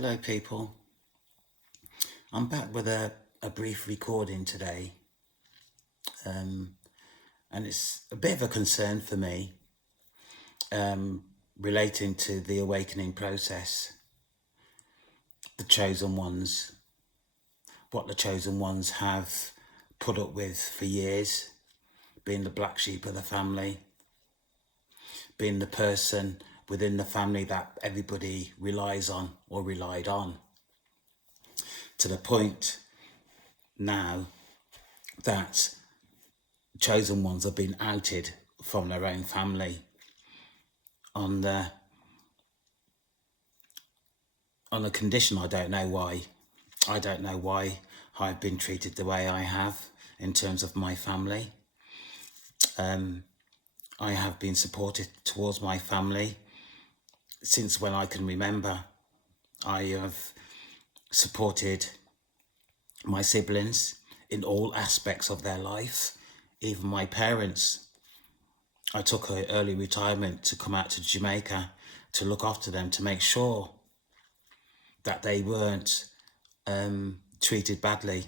Hello, people. I'm back with a brief recording today, and it's a bit of a concern for me relating to the awakening process, the chosen ones, what the chosen ones have put up with for years, being the black sheep of the family, being the person within the family that everybody relies on or relied on, to the point now that chosen ones have been outed from their own family on the condition. I don't know why. I don't know why I've been treated the way I have in terms of my family. I have been supported towards my family since when I can remember. I have supported my siblings in all aspects of their life, even my parents. I took an early retirement to come out to Jamaica to look after them, to make sure that they weren't treated badly.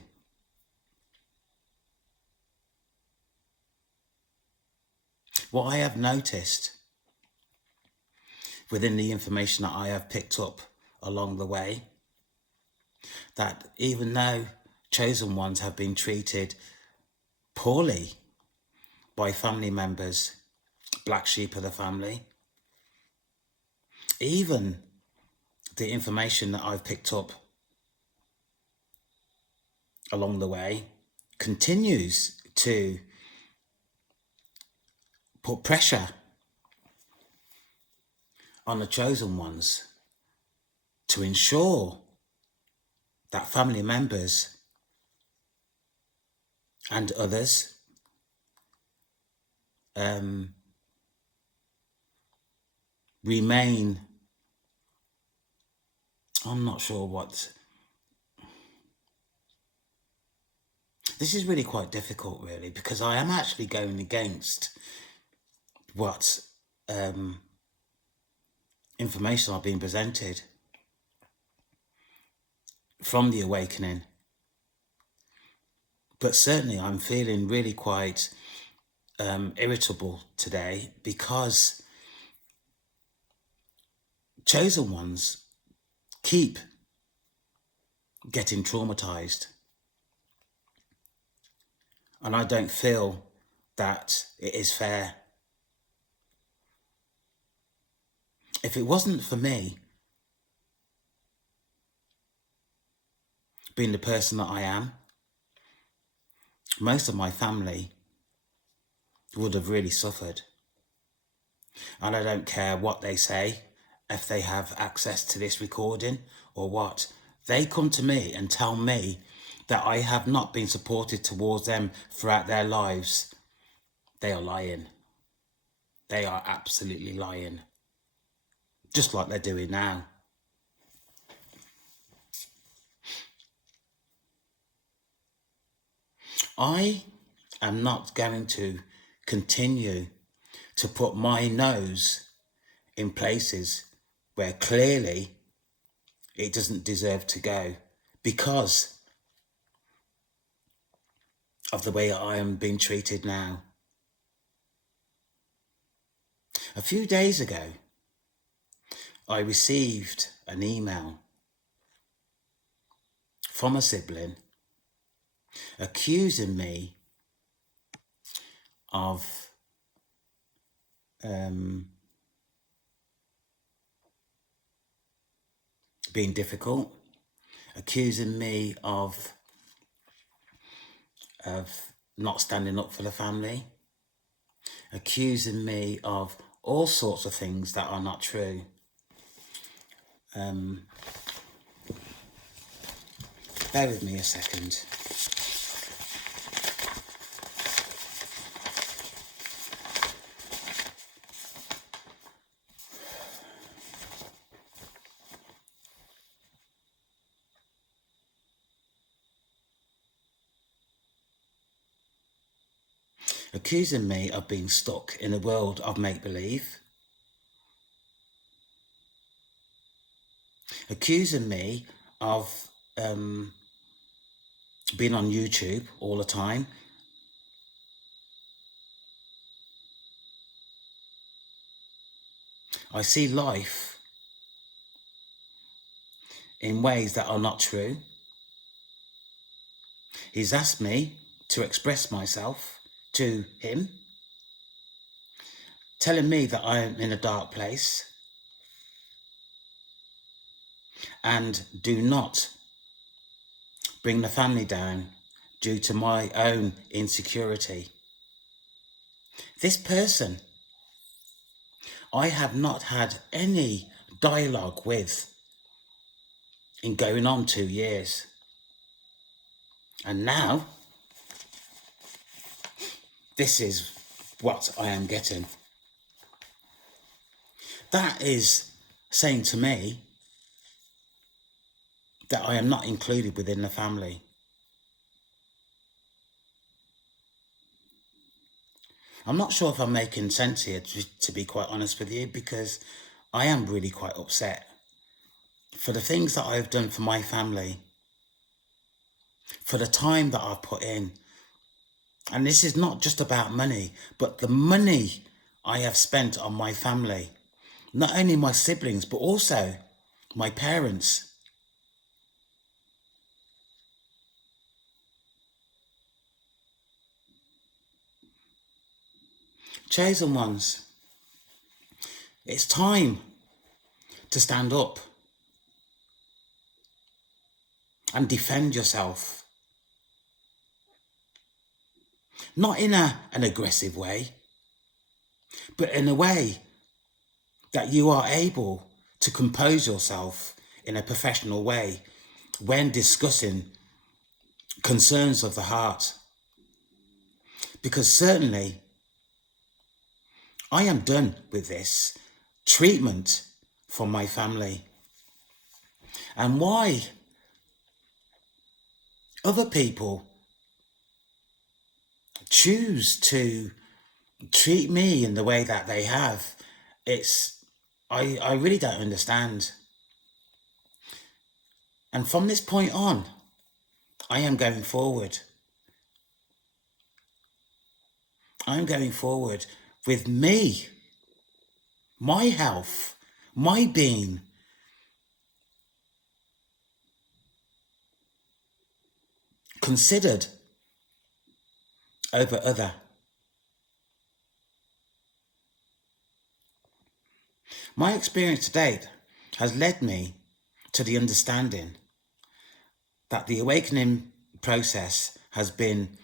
What I have noticed within the information that I have picked up along the way, that even though chosen ones have been treated poorly by family members, black sheep of the family, even the information that I've picked up along the way continues to put pressure on the chosen ones to ensure that family members and others remain, I'm not sure what, this is really quite difficult really, because I am actually going against what information I've been presented from the awakening. But certainly I'm feeling really quite irritable today, because chosen ones keep getting traumatized. And I don't feel that it is fair. If it wasn't for me being the person that I am, most of my family would have really suffered. And I don't care what they say, if they have access to this recording or what. They come to me and tell me that I have not been supported towards them throughout their lives. They are lying. They are absolutely lying. Just like they're doing now. I am not going to continue to put my nose in places where clearly it doesn't deserve to go, because of the way I am being treated now. A few days ago, I received an email from a sibling accusing me of being difficult, accusing me of not standing up for the family, accusing me of all sorts of things that are not true. Bear with me a second. Accusing me of being stuck in a world of make-believe, accusing me of being on YouTube all the time. I see life in ways that are not true. He's asked me to express myself to him, telling me that I am in a dark place and do not bring the family down due to my own insecurity. This person I have not had any dialogue with in going on 2 years. And now, this is what I am getting. That is saying to me that I am not included within the family. I'm not sure if I'm making sense here, to be quite honest with you, because I am really quite upset for the things that I've done for my family, for the time that I've put in. And this is not just about money, but the money I have spent on my family, not only my siblings, but also my parents. Chosen ones, it's time to stand up and defend yourself. Not in an aggressive way, but in a way that you are able to compose yourself in a professional way when discussing concerns of the heart. Because certainly, I am done with this treatment from my family. And why other people choose to treat me in the way that they have, I really don't understand. And from this point on, I am going forward. I'm going forward with me, my health, my being. Considered over other. My experience to date has led me to the understanding that the awakening process has been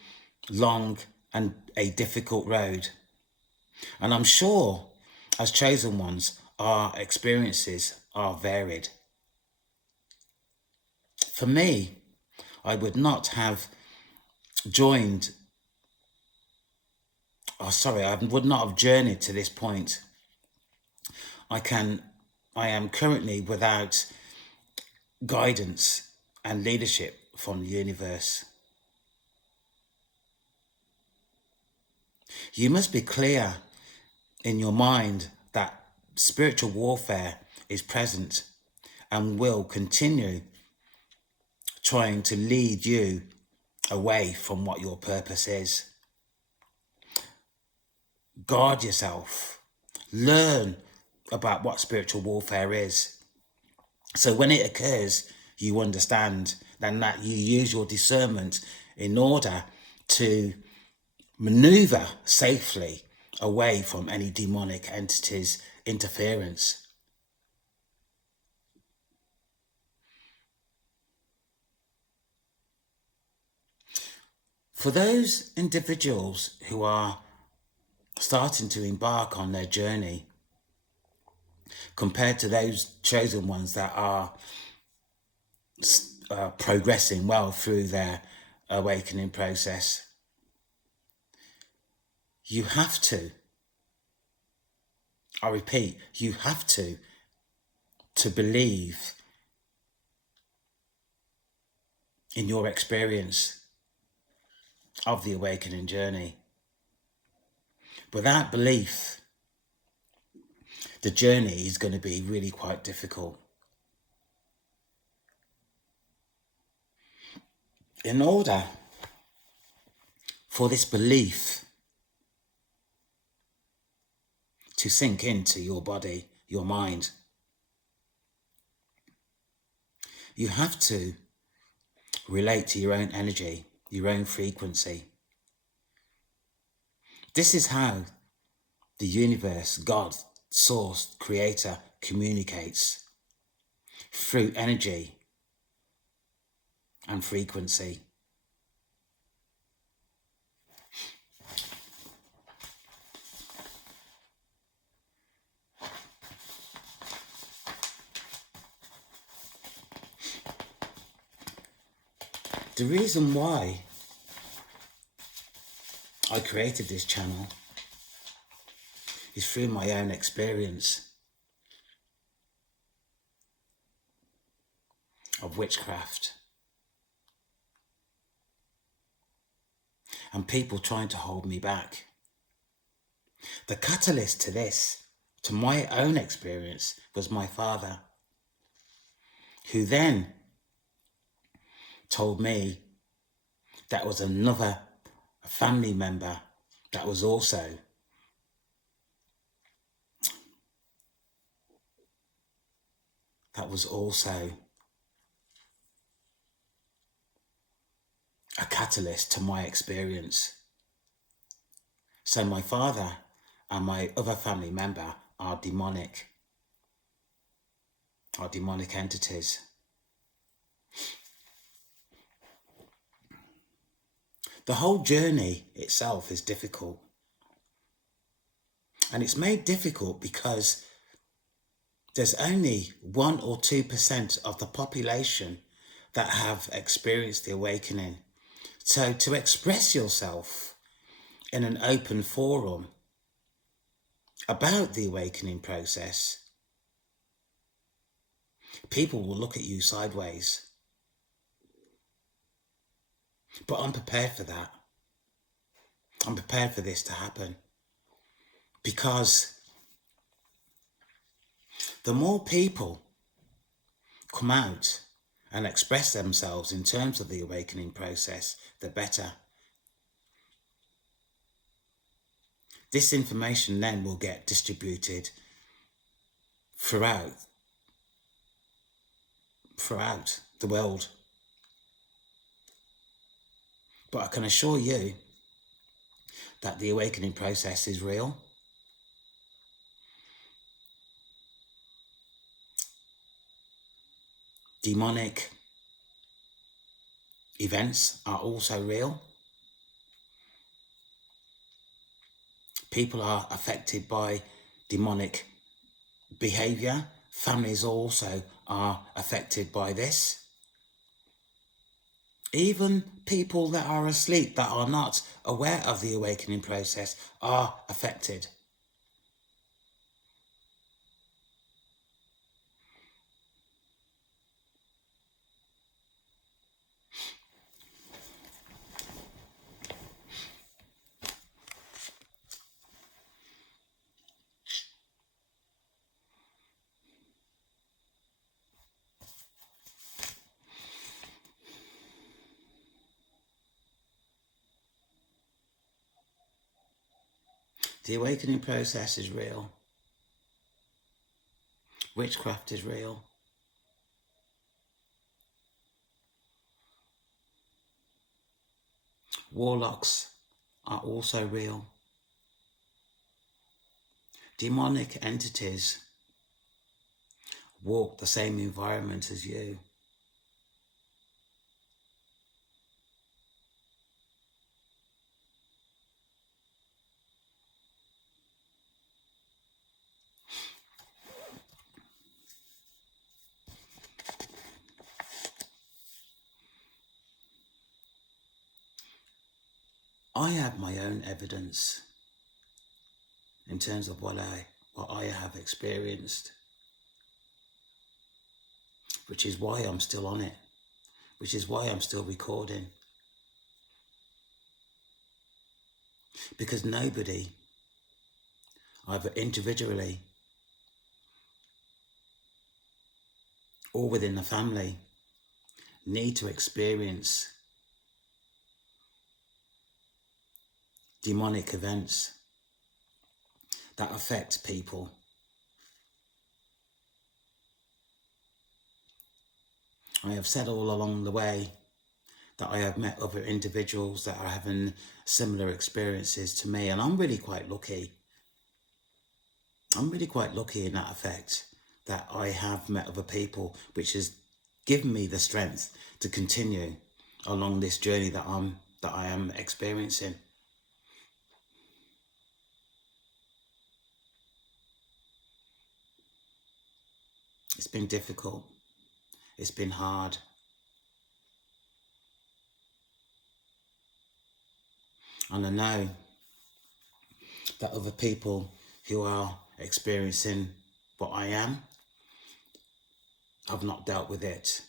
long and a difficult road. And I'm sure as chosen ones, our experiences are varied. For me, I would not have joined, I would not have journeyed to this point. I am currently without guidance and leadership from the universe. You must be clear in your mind that spiritual warfare is present and will continue trying to lead you away from what your purpose is. Guard yourself. Learn about what spiritual warfare is. So when it occurs, you understand, and that you use your discernment in order to maneuver safely away from any demonic entities' interference. For those individuals who are starting to embark on their journey, compared to those chosen ones that are progressing well through their awakening process, you have to, I repeat, you have to believe in your experience of the awakening journey. Without belief, the journey is going to be really quite difficult. In order for this belief to sink into your body, your mind, you have to relate to your own energy, your own frequency. This is how the universe, God, source, creator communicates through energy and frequency. The reason why I created this channel is through my own experience of witchcraft and people trying to hold me back. The catalyst to this, to my own experience, was my father, who then told me that was another family member that was also a catalyst to my experience. So my father and my other family member are demonic entities. The whole journey itself is difficult. And it's made difficult because there's only 1 or 2% of the population that have experienced the awakening. So to express yourself in an open forum about the awakening process, people will look at you sideways. But I'm prepared for that. I'm prepared for this to happen. Because the more people come out and express themselves in terms of the awakening process, the better. This information then will get distributed throughout the world. But I can assure you that the awakening process is real. Demonic events are also real. People are affected by demonic behavior. Families also are affected by this. Even people that are asleep, that are not aware of the awakening process, are affected. The awakening process is real. Witchcraft is real. Warlocks are also real. Demonic entities walk the same environment as you. I have my own evidence in terms of what I have experienced, which is why I'm still on it, which is why I'm still recording. Because nobody, either individually or within the family, need to experience demonic events that affect people. I have said all along the way that I have met other individuals that are having similar experiences to me, and I'm really quite lucky. I'm really quite lucky in that effect, that I have met other people, which has given me the strength to continue along this journey that I am experiencing. It's been difficult. It's been hard. And I know that other people who are experiencing what I am have not dealt with it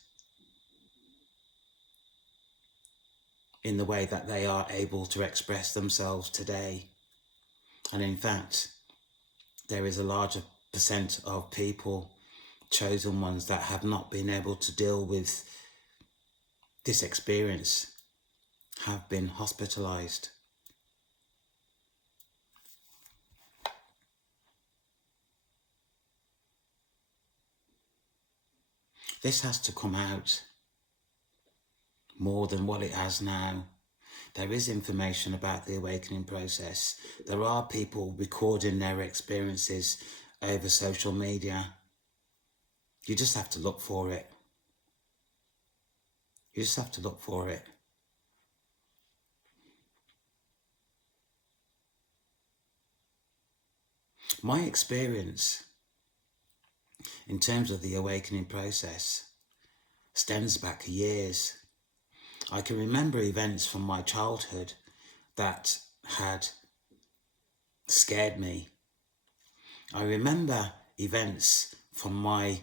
in the way that they are able to express themselves today. And in fact, there is a larger percent of people, chosen ones, that have not been able to deal with this experience, have been hospitalized. This has to come out more than what it has now. There is information about the awakening process. There are people recording their experiences over social media. You just have to look for it. You just have to look for it. My experience in terms of the awakening process stems back years. I can remember events from my childhood that had scared me. I remember events from my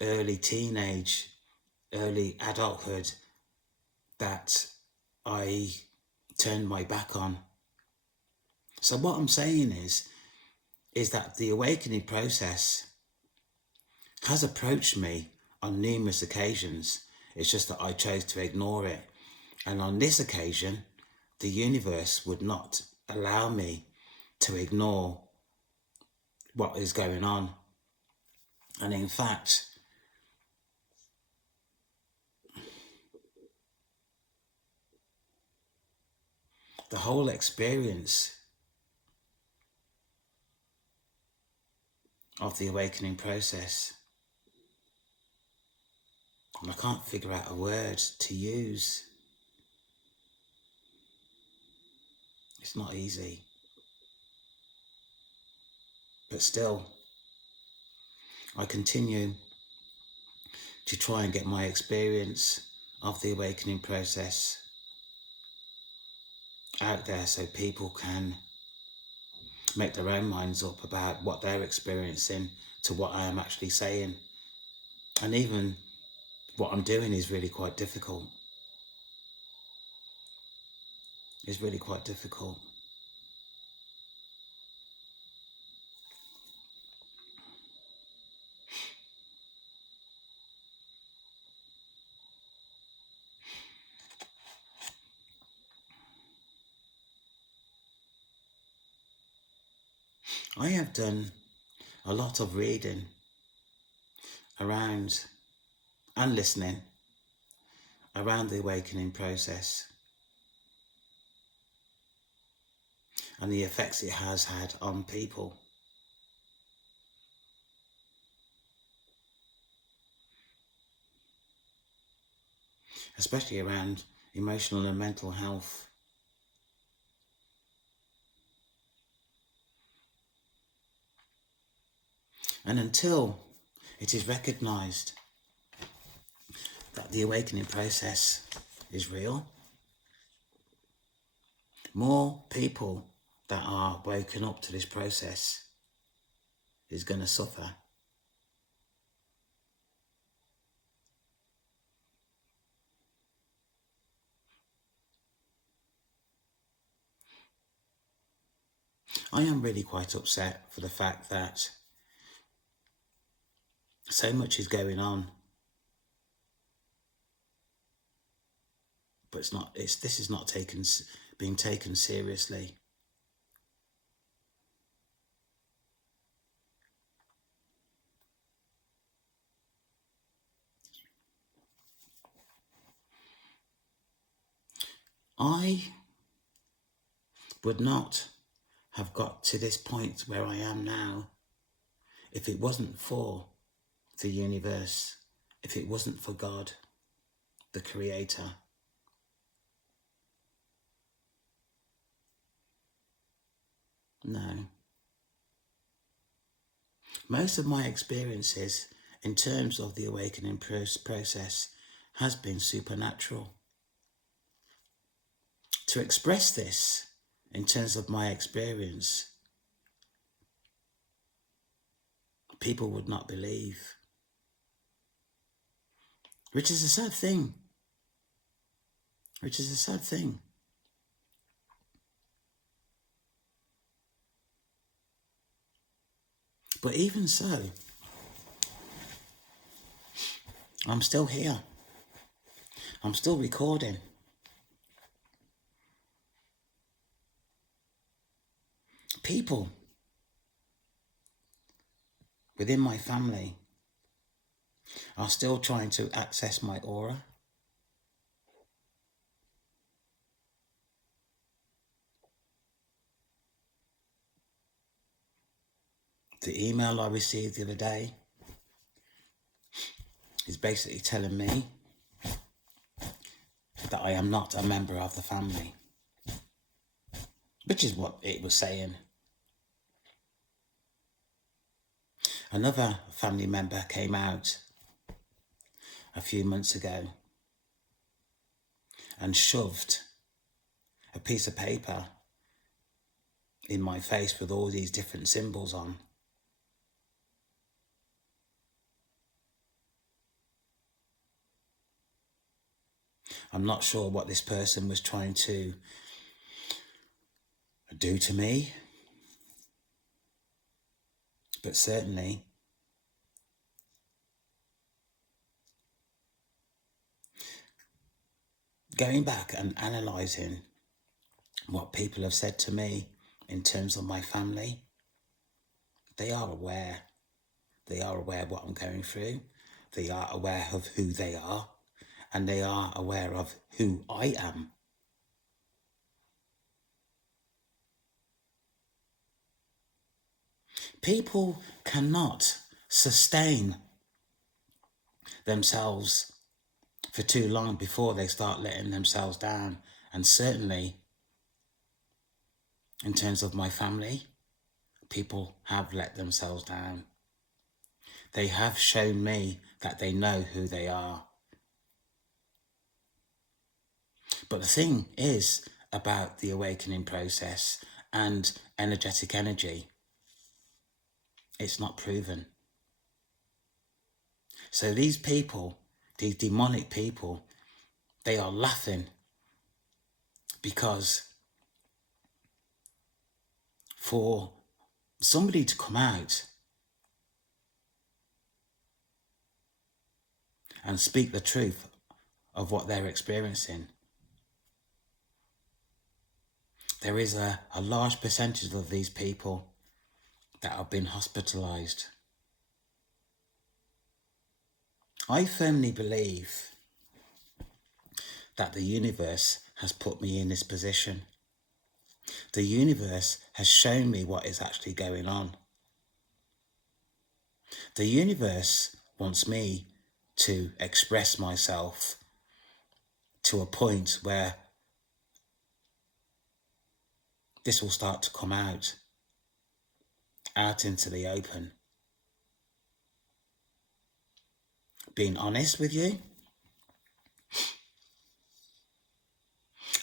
early teenage, early adulthood that I turned my back on. So what I'm saying is that the awakening process has approached me on numerous occasions. It's just that I chose to ignore it. And on this occasion, the universe would not allow me to ignore what is going on. And in fact, the whole experience of the awakening process, and I can't figure out a word to use. It's not easy. But still, I continue to try and get my experience of the awakening process out there so people can make their own minds up about what they're experiencing to what I am actually saying. And even what I'm doing is really quite difficult. It's really quite difficult. I have done a lot of reading around and listening around the awakening process and the effects it has had on people. Especially around emotional and mental health. And until it is recognised that the awakening process is real, more people that are woken up to this process is going to suffer. I am really quite upset for the fact that so much is going on, but this is not being taken seriously. I would not have got to this point where I am now if it wasn't for the universe, if it wasn't for God, the Creator. No. Most of my experiences in terms of the awakening process has been supernatural. To express this in terms of my experience, people would not believe, which is a sad thing. Which is a sad thing. But even so, I'm still here. I'm still recording. People within my family are still trying to access my aura. The email I received the other day is basically telling me that I am not a member of the family, which is what it was saying. Another family member came out a few months ago and shoved a piece of paper in my face with all these different symbols on. I'm not sure what this person was trying to do to me, but certainly going back and analysing what people have said to me in terms of my family, they are aware. They are aware of what I'm going through. They are aware of who they are, and they are aware of who I am. People cannot sustain themselves for too long before they start letting themselves down. And certainly, in terms of my family, people have let themselves down. They have shown me that they know who they are. But the thing is about the awakening process and energetic energy, it's not proven. So these people, these demonic people, they are laughing because for somebody to come out and speak the truth of what they're experiencing, there is a large percentage of these people that have been hospitalized. I firmly believe that the universe has put me in this position. The universe has shown me what is actually going on. The universe wants me to express myself to a point where this will start to come out into the open. Being honest with you,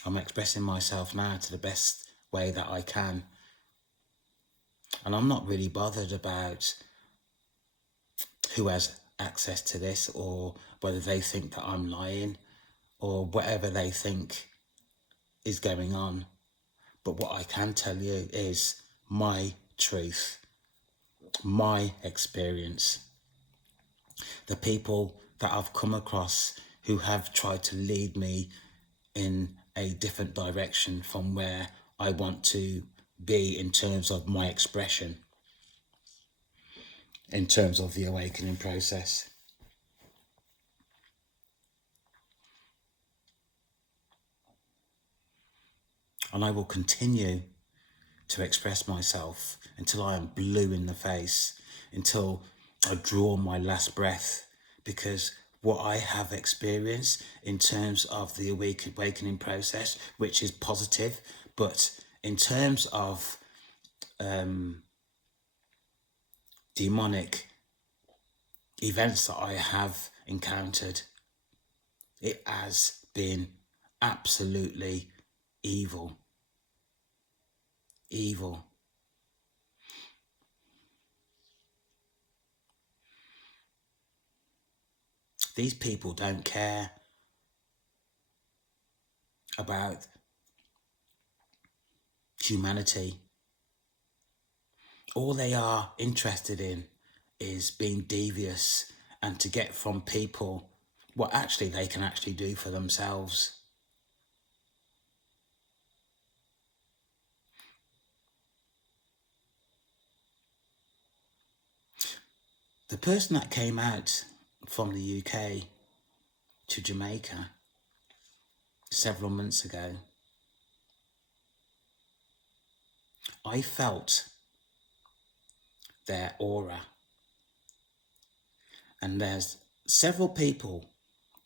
I'm expressing myself now to the best way that I can. And I'm not really bothered about who has access to this or whether they think that I'm lying or whatever they think is going on. But what I can tell you is my truth, my experience. The people that I've come across who have tried to lead me in a different direction from where I want to be in terms of my expression, in terms of the awakening process. And I will continue to express myself until I am blue in the face, until I draw my last breath, because what I have experienced in terms of the awakening process, which is positive, but in terms of demonic events that I have encountered, it has been absolutely evil. Evil. These people don't care about humanity. All they are interested in is being devious and to get from people what actually they can actually do for themselves. The person that came out from the UK to Jamaica several months ago, I felt their aura. And there's several people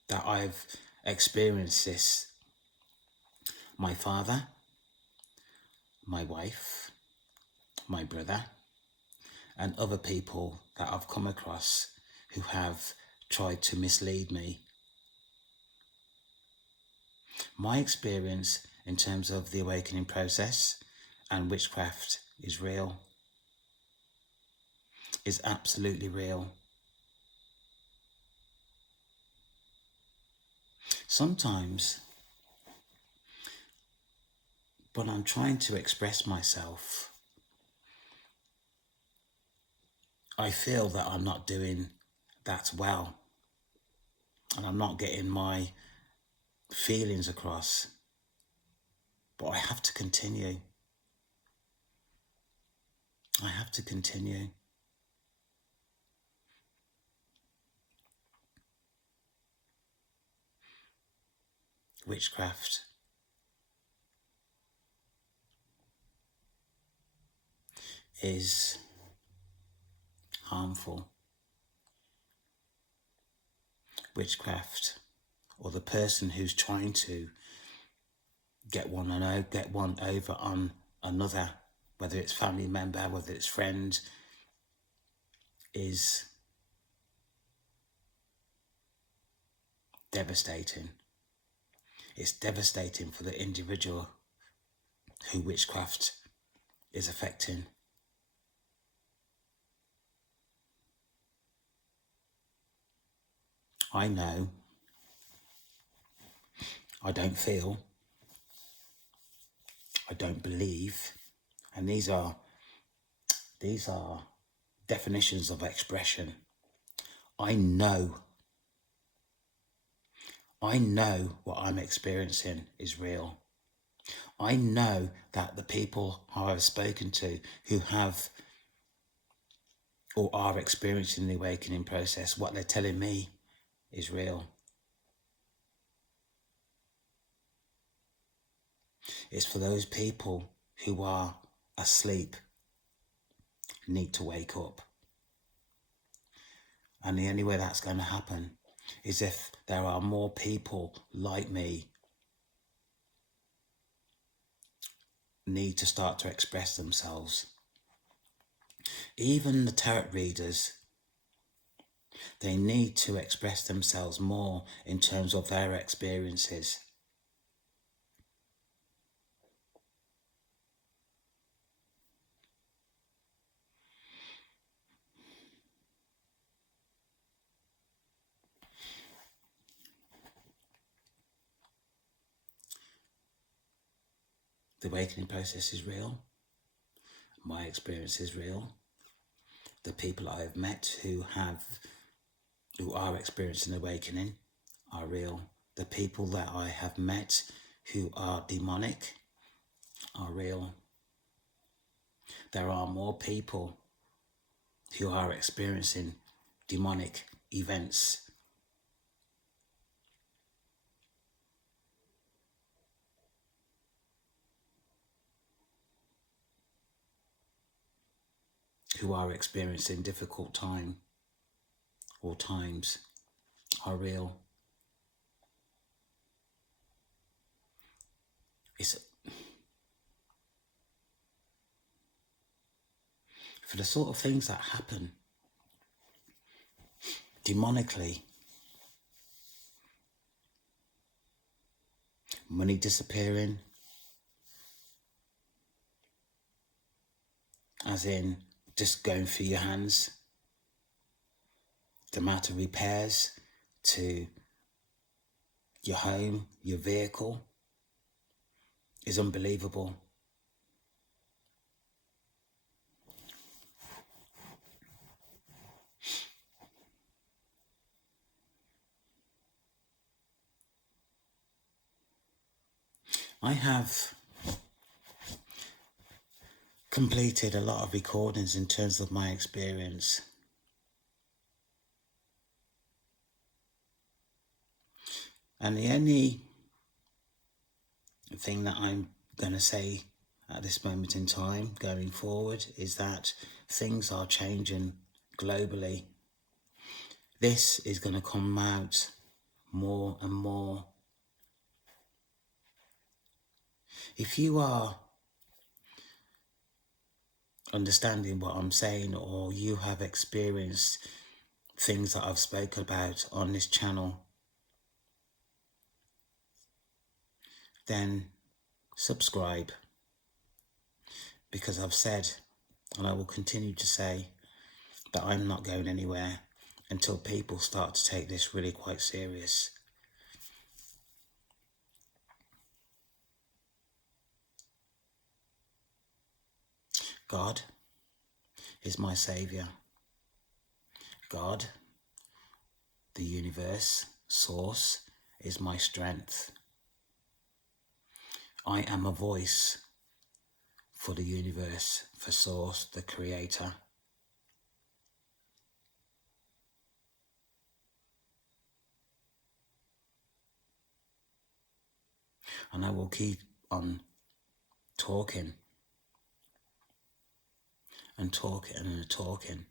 that I've experienced this. My father, my wife, my brother, and other people that I've come across who have tried to mislead me. My experience in terms of the awakening process and witchcraft is real, is absolutely real. Sometimes when I'm trying to express myself, I feel that I'm not doing that well and I'm not getting my feelings across, but I have to continue. I have to continue. Witchcraft is harmful. Witchcraft, or the person who's trying to get one over on another, whether it's family member, whether it's friend, is devastating. It's devastating for the individual who witchcraft is affecting. I know, I don't feel, I don't believe, and these are definitions of expression. I know what I'm experiencing is real. I know that the people I've spoken to who have or are experiencing the awakening process, what they're telling me is real. It's for those people who are asleep, need to wake up. And the only way that's going to happen is if there are more people like me need to start to express themselves. Even the tarot readers, they need to express themselves more in terms of their experiences. The awakening process is real. My experience is real. The people I have met who are experiencing awakening are real. The people that I have met who are demonic are real. There are more people who are experiencing demonic events. who are experiencing difficult time or times are real. It's for the sort of things that happen demonically, money disappearing, as in just going through your hands, the amount of repairs to your home, your vehicle is unbelievable. I have completed a lot of recordings in terms of my experience. And the only thing that I'm going to say at this moment in time going forward is that things are changing globally. This is going to come out more and more. If you are understanding what I'm saying, or you have experienced things that I've spoken about on this channel, then subscribe, because I've said, and I will continue to say, that I'm not going anywhere until people start to take this really quite serious. God is my saviour. God, the universe, source, is my strength. I am a voice for the universe, for source, the creator. And I will keep on talking and talking and talking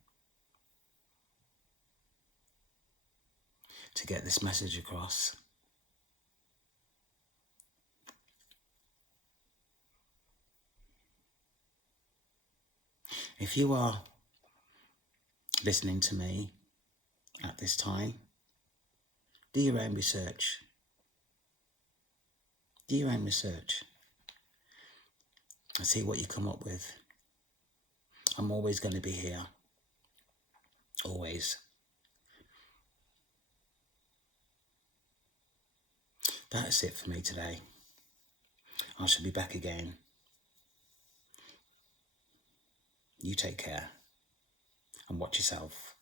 to get this message across. If you are listening to me at this time, do your own research. Do your own research and see what you come up with. I'm always going to be here. Always. That's it for me today. I shall be back again. You take care and watch yourself.